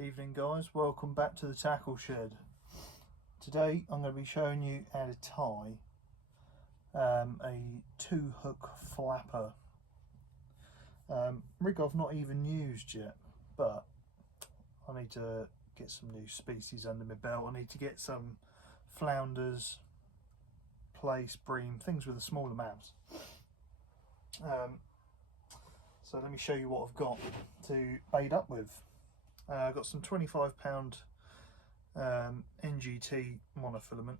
Evening guys, welcome back to the tackle shed. Today I'm going to be showing you how to tie a 2-hook flapper. Rig I've not even used yet, but I need to get some new species under my belt. I need to get some flounders, plaice, bream, things with a smaller mouths. So let me show you what I've got to bait up with. I've got some 25-pound NGT monofilament.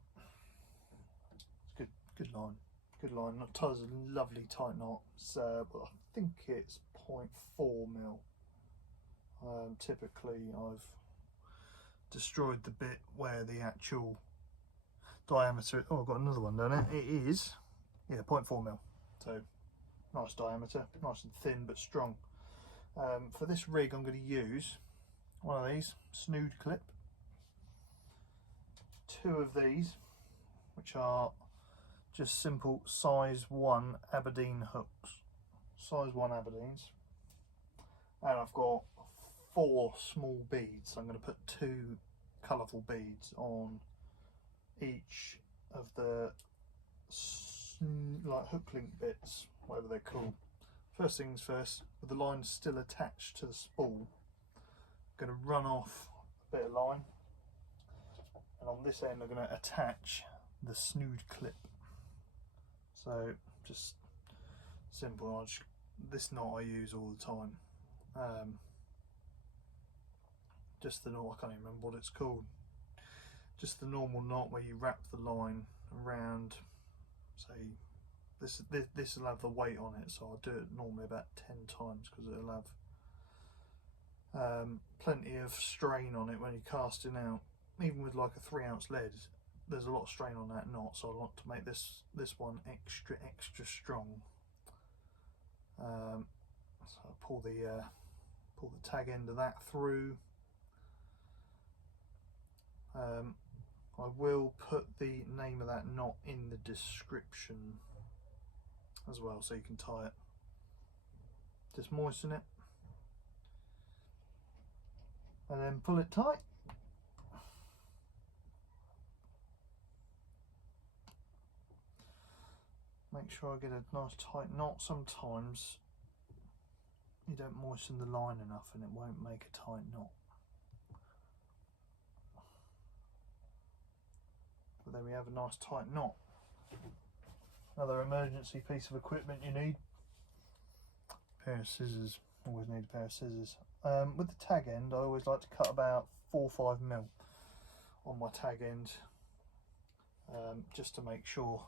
It's good line. It ties a lovely tight knot. So I think it's 0.4 mil. Typically, I've destroyed the bit where the actual diameter. Oh, I've got another one, don't it? It is, yeah, 0.4 mil. So nice diameter, nice and thin but strong. For this rig, I'm going to use one of these snood clip, 2 of these, which are just simple size 1 Aberdeen hooks, size 1 Aberdeens, and I've got 4 small beads. I'm going to put 2 colourful beads on each of the like hook link bits, whatever they're called. First things first, with the line still attached to the spool, I'm going to run off a bit of line, and on this end I'm going to attach the snood clip. So just simple. This knot I use all the time. Just the knot, I can't even remember what it's called. Just the normal knot where you wrap the line around. Say this will have the weight on it, so I'll do it normally about 10 times because it'll have plenty of strain on it when you're casting out. Even with like a 3-ounce lead, there's a lot of strain on that knot, so I want to make this one extra strong. So I pull the tag end of that through. I will put the name of that knot in the description as well, so you can tie it. Just moisten it and then pull it tight. Make sure I get a nice tight knot. Sometimes you don't moisten the line enough and it won't make a tight knot. But there we have a nice tight knot. Another emergency piece of equipment you need: pair of scissors. Always need a pair of scissors. With the tag end, I always like to cut about 4 or 5 mil on my tag end, just to make sure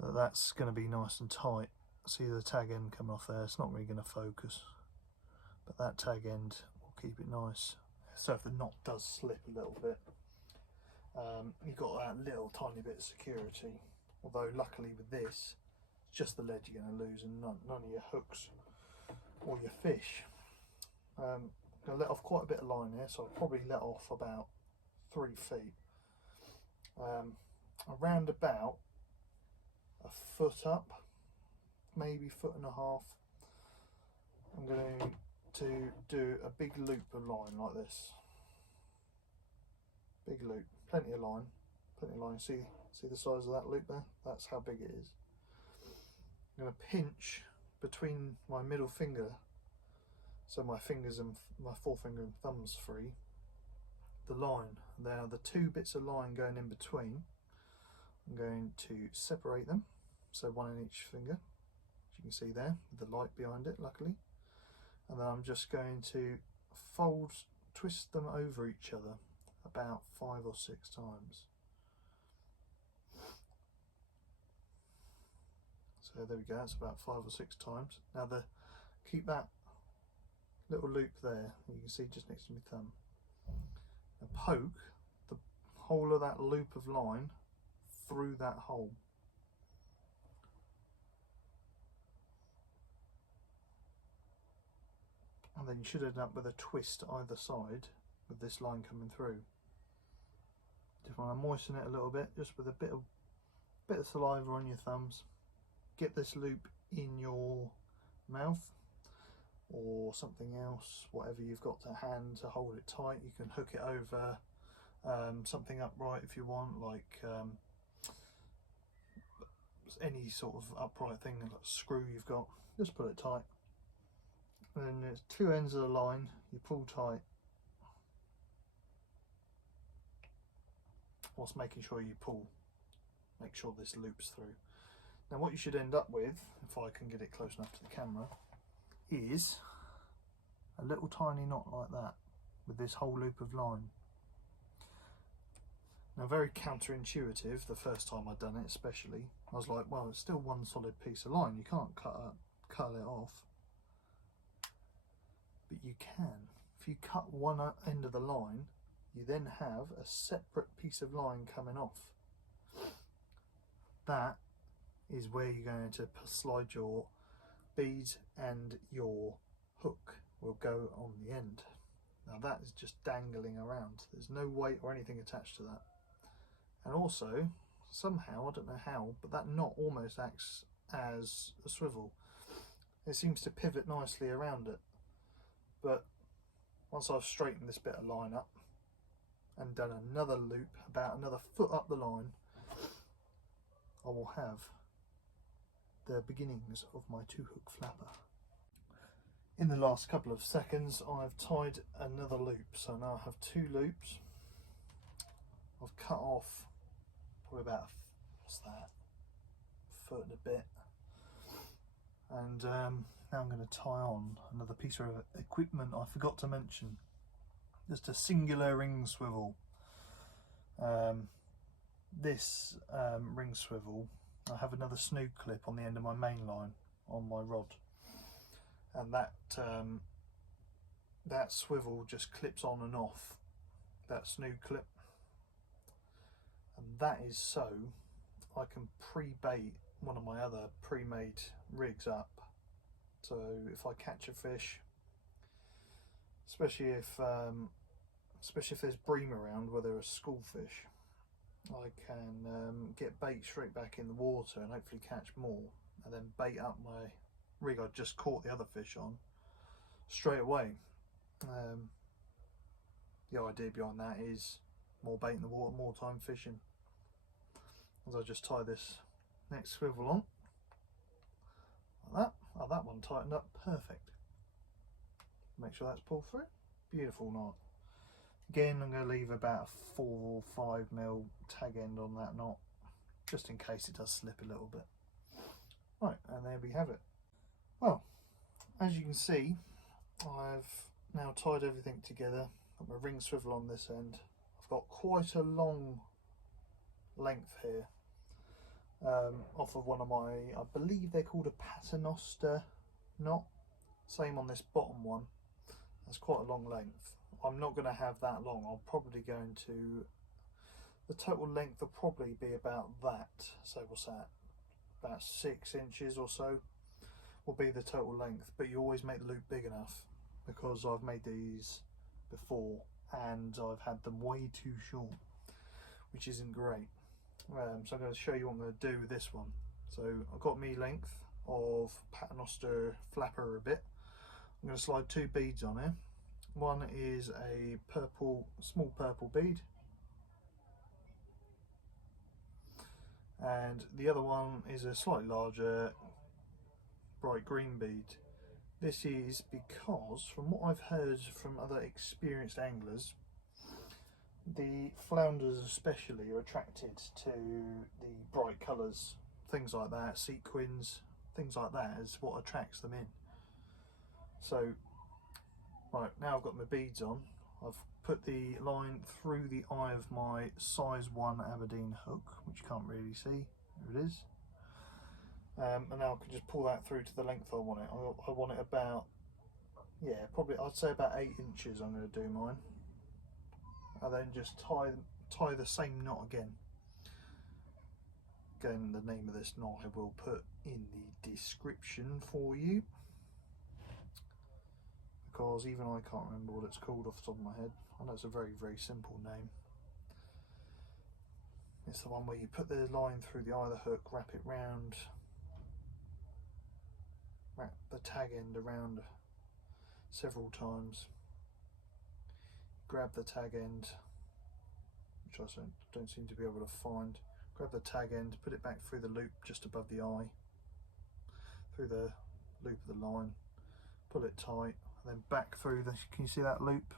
that that's going to be nice and tight. See the tag end coming off there, it's not really going to focus, but that tag end will keep it nice. So if the knot does slip a little bit, you've got that little tiny bit of security. Although luckily with this, it's just the lead you're going to lose and none of your hooks or your fish. I'm going to let off quite a bit of line here, so I'll probably let off about 3 feet. Around about a foot up, maybe 1.5 feet, I'm going to do a big loop of line like this. Big loop, plenty of line. See the size of that loop there? That's how big it is. I'm going to pinch between my middle finger, so my fingers and my forefinger and thumb's free, the line. Now the 2 bits of line going in between, I'm going to separate them, so 1 in each finger, as you can see there, with the light behind it luckily. And then I'm just going to twist them over each other about 5 or 6 times. So there we go, that's about 5 or 6 times. Now keep that little loop there, you can see just next to my thumb. Now poke the whole of that loop of line through that hole. And then you should end up with a twist either side with this line coming through. Just want to moisten it a little bit, just with a bit of saliva on your thumbs. Get this loop in your mouth, or something else, whatever you've got to hand to hold it tight. You can hook it over something upright if you want, like any sort of upright thing, like a screw you've got. Just put it tight. And then there's two ends of the line, you pull tight whilst making sure you pull, make sure this loops through. Now what you should end up with, if I can get it close enough to the camera, is a little tiny knot like that with this whole loop of line. Now, very counterintuitive the first time I'd done it, especially. I was like, well, it's still one solid piece of line, you can't cut it off. But you can. If you cut one end of the line, you then have a separate piece of line coming off. That is where you're going to slide your beads, and your hook will go on the end. Now that is just dangling around. There's no weight or anything attached to that. And also, somehow, I don't know how, but that knot almost acts as a swivel. It seems to pivot nicely around it. But once I've straightened this bit of line up and done another loop about another foot up the line, I will have the beginnings of my 2-hook flapper. In the last couple of seconds I've tied another loop, so now I have 2 loops. I've cut off probably about, what's that, a foot and a bit, and now I'm going to tie on another piece of equipment I forgot to mention. Just a singular ring swivel. This ring swivel, I have another snood clip on the end of my main line on my rod, and that swivel just clips on and off that snood clip, and that is so I can pre-bait one of my other pre-made rigs up. So if I catch a fish, especially if there's bream around where there are school fish, I can get bait straight back in the water and hopefully catch more, and then bait up my rig I just caught the other fish on straight away. The idea behind that is more bait in the water, more time fishing. As I just tie this next swivel on like that. Oh, that one tightened up perfect. Make sure that's pulled through. Beautiful knot. Again, I'm going to leave about a 4 or 5mm tag end on that knot, just in case it does slip a little bit. Right, and there we have it. Well, as you can see, I've now tied everything together. Got my ring swivel on this end. I've got quite a long length here, off of one of my, I believe they're called a paternoster knot. Same on this bottom one. That's quite a long length. I'm not going to have that long. I'm probably going to, the total length will probably be about that. So what's that? About 6 inches or so will be the total length. But you always make the loop big enough, because I've made these before and I've had them way too short, which isn't great. So I'm going to show you what I'm going to do with this one. So I've got me length of paternoster flapper a bit. I'm going to slide 2 beads on here. One is a purple, small purple bead, and the other one is a slightly larger bright green bead. This is because, from what I've heard from other experienced anglers, the flounders especially are attracted to the bright colours, things like that, sequins, things like that is what attracts them in. So right, now I've got my beads on, I've put the line through the eye of my size 1 Aberdeen hook, which you can't really see, there it is. And now I can just pull that through to the length I want it. I want it about, yeah, probably I'd say about 8 inches I'm going to do mine. And then just tie the same knot again. Again, the name of this knot I will put in the description for you, because even I can't remember what it's called off the top of my head. I know it's a very, very simple name. It's the one where you put the line through the eye of the hook, wrap it round, wrap the tag end around several times. Grab the tag end, which I don't seem to be able to find. Grab the tag end, put it back through the loop just above the eye, through the loop of the line, pull it tight, and then back through the, can you see that loop?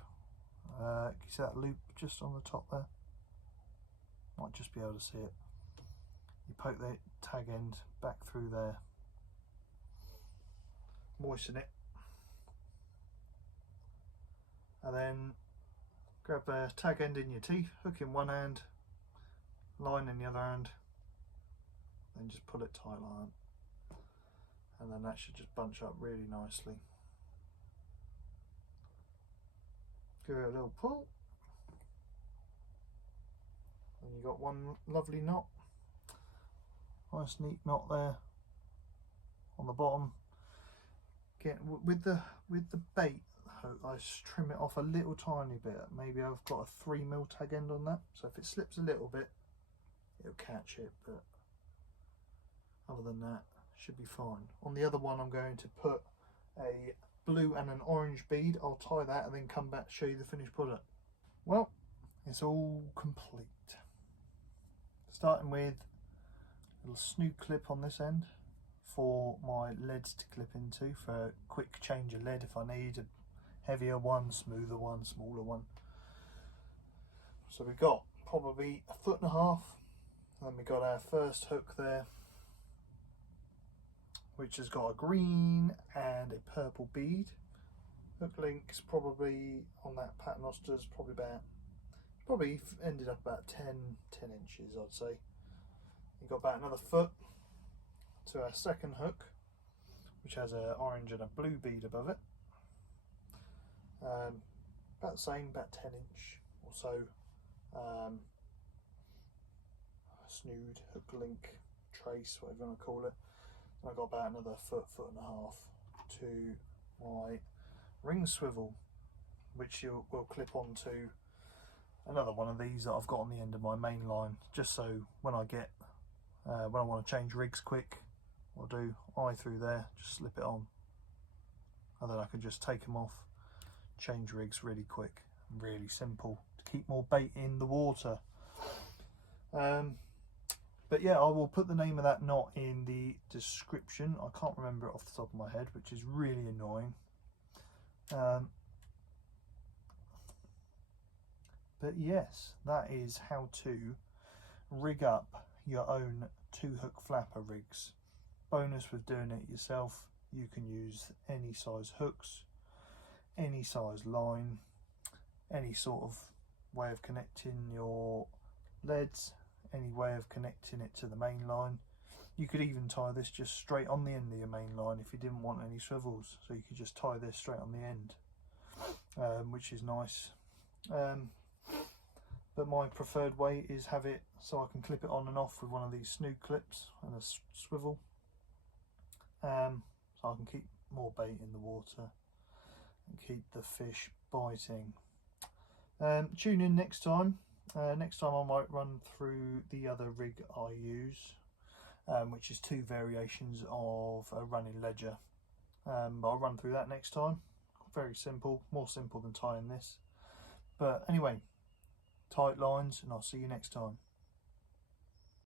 Can you see that loop just on the top there? Might just be able to see it. You poke the tag end back through there, moisten it, and then grab the tag end in your teeth, hook in one hand, line in the other hand, then just pull it tight like that, and then that should just bunch up really nicely. Give it a little pull, and you got one lovely knot. Nice neat knot there on the bottom. Get with the bait hook, I trim it off a little tiny bit. Maybe I've got a 3mm tag end on that, so if it slips a little bit, it'll catch it. But other than that, should be fine. On the other one, I'm going to put a blue and an orange bead. I'll tie that and then come back to show you the finished product. Well, it's all complete. Starting with a little snoot clip on this end for my leads to clip into for a quick change of lead if I need a heavier one, smoother one, smaller one. So we got probably 1.5 foot, and then we got our first hook there, which has got a green and a purple bead. Hook link's probably on that paternoster is probably ended up about 10 inches, I'd say. You've got about another foot to our second hook, which has an orange and a blue bead above it. About the same, about 10 inch or so. Snood, hook link, trace, whatever you want to call it. And I've got about another foot, 1.5 foot to my ring swivel, which will clip onto another one of these that I've got on the end of my main line, just so when I get when I want to change rigs quick, I'll do eye through there, just slip it on, and then I can just take them off, change rigs really quick, really simple to keep more bait in the water. But yeah, I will put the name of that knot in the description. I can't remember it off the top of my head, which is really annoying. But yes, that is how to rig up your own 2-hook flapper rigs. Bonus with doing it yourself, you can use any size hooks, any size line, any sort of way of connecting your leads, any way of connecting it to the main line. You could even tie this just straight on the end of your main line if you didn't want any swivels, so you could just tie this straight on the end, which is nice. But my preferred way is have it so I can clip it on and off with one of these snood clips and a swivel, so I can keep more bait in the water and keep the fish biting. Tune in next time. Next time I might run through the other rig I use, which is 2 variations of a running ledger. But I'll run through that next time. Very simple, more simple than tying this. But anyway, tight lines, and I'll see you next time.